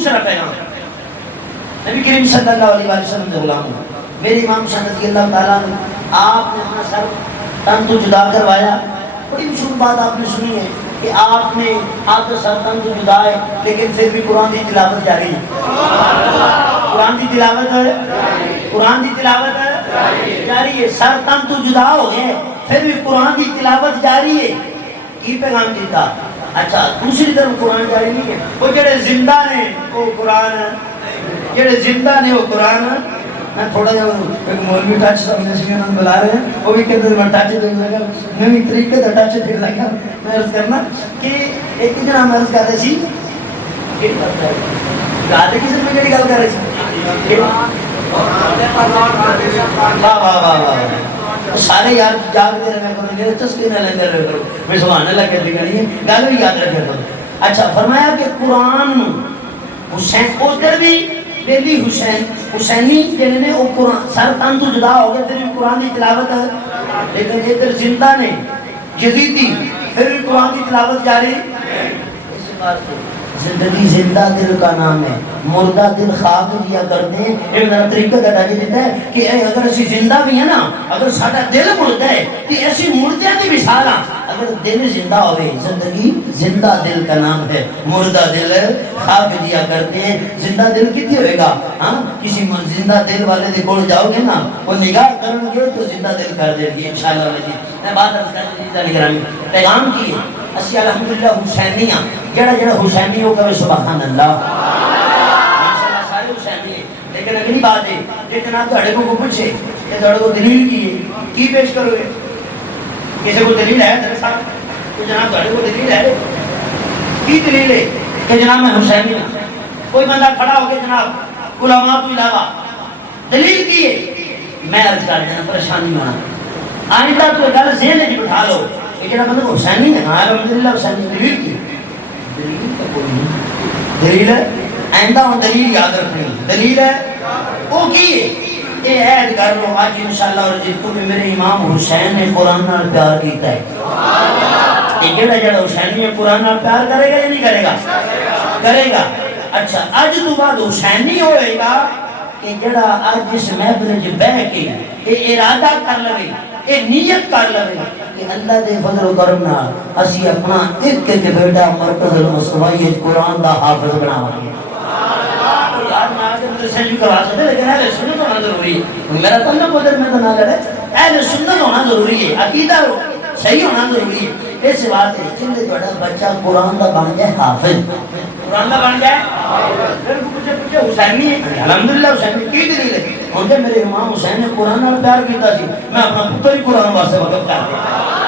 دوسرا پیغام نبی کریم صلی اللہ علیہ وسلم کے غلام ہوں. میرے امام شاہ رضی اللہ تعالیٰ عنہ آپ نے اپنا سر تن تو جدا کروایا. بڑی مشہور بات آپ نے سنی ہے کہ آپ کا سر تن تو جدا ہے لیکن پھر بھی قرآن کی تلاوت جاری ہے. قرآن کی تلاوت جاری ہے. سر تن تو جدا ہو گئے پھر بھی قرآن کی تلاوت جاری ہے. کی پیغام دیتا؟ اچھا دوسری طرف قرآن جاری نہیں ہے. وہ جڑے زندہ نے وہ قرآن میں تھوڑا جا ایک مولوی ٹچ سمجھے سے انہوں بلا رہے ہیں وہ بھی کہتے ہیں میں ٹچ دیں لگا میں بھی طریقے سے ٹچ دیں لگا. میں عرض کرنا کہ ایک جنہ ہم عرض کر رہے سی گاتے کسی میں کہڑی گل کر رہے سی سارے یار جاگ دے رہے کرو میرے چسکے نہ لے رہے کرو میں سبحان اللہ کہتے ہیں گل بھی یاد رکھے کرو. اچھا فرمایا کہ قرآن حسین ادھر بھی بیلی حسینی جنہیں نے وہ قرآن سر تن تو جدا ہو گئے پھر بھی قرآن کی تلاوت ہے. لیکن ادھر زندہ نے یزیدی پھر بھی قرآن کی تلاوت جاری. اس بات سے زندگی زندہ دل کا نام ہے مردہ دل خاک دیا کرتے ہیں. ایک ذرا طریقہ بتا کے دیتا ہے کہ اگر اسی زندہ بھی ہیں نا اگر ساڈا دل مردہ ہے کہ ایسی مردے کی مثال ہاں. اگر دل زندہ ہوئے زندگی زندہ دل کا نام ہے مردہ دل خاک دیا کرتے ہیں. زندہ دل کتنی ہوئے گا؟ ہاں کسی زندہ دل والے دے کول جاؤ گے نا وہ نگاہ کریں گے تو زندہ دل کر دے گی انشاءاللہ. میں بات کروں پیغام کی ہے اسی الحمدللہ حسینی ہاں. جڑا حسینی ہو کبھی سبحان اللہ ماشاءاللہ سارے حسینی ہیں. لیکن اگلی بات ہے کہ جناب تھوڑے کو پوچھے کہ تھوڑے کو دلیل کی پیش کرو گے؟ کسی کو دلیل ہے تیرے ساتھ تو جناب تھوڑے کو دلیل ہے کی دلیل ہے کہ جناب میں حسینی ہوں؟ کوئی بندہ کھڑا ہو کے جناب علماء تو علاوہ دلیل کی ہے میں عرض کر دینا پریشانی میں آئندہ تو گل ذہن میں بٹھا لو کہ جناب بندہ حسینی ہے. ہاں الحمدللہ حسینی. دلیل کی دلیل تو کوئی نہیں. دلیل ہے آئندہ ہم دلیل یاد رکھیں گے. دلیل ہے وہ کی ہے یہ عہد کر لو آج انشاءاللہ اور جتوں کہ میرے امام حسین نے قرآن نال پیار کیتا ہے. یہ جڑا حسینی ہے قرآن نال پیار کرے گا یا نہیں کرے گا؟ کرے گا. اچھا اج تو بعد حسینی ہوئے گا کہ جڑا اج اس محفل وچ بیٹھ کے یہ ارادہ کر لے یہ نیت کر لے کہ اللہ دے فضل و کرم نال اسی اپنا ایک ایک بیٹا مرکز المصطفی قرآن دا حافظ بناواں گے. اہل سنت ہونا ضروری ہے. میرا تعلق ادھر میں تو نہ کرے اہل سنت ہونا ضروری ہے. عقیدہ صحیح ہونا ضروری ہے. اس بات ہے جن سے بڑا بچہ قرآن کا بن جائے حافظ قرآن کا بن جائے پھر پوچھے حسینی ہے الحمدللہ حسینی کی دلیل ہے. میرے امام حسین نے قرآن پیار کیتا سی میں اپنا پتر ہی قرآن واسطے وقت کر دیا.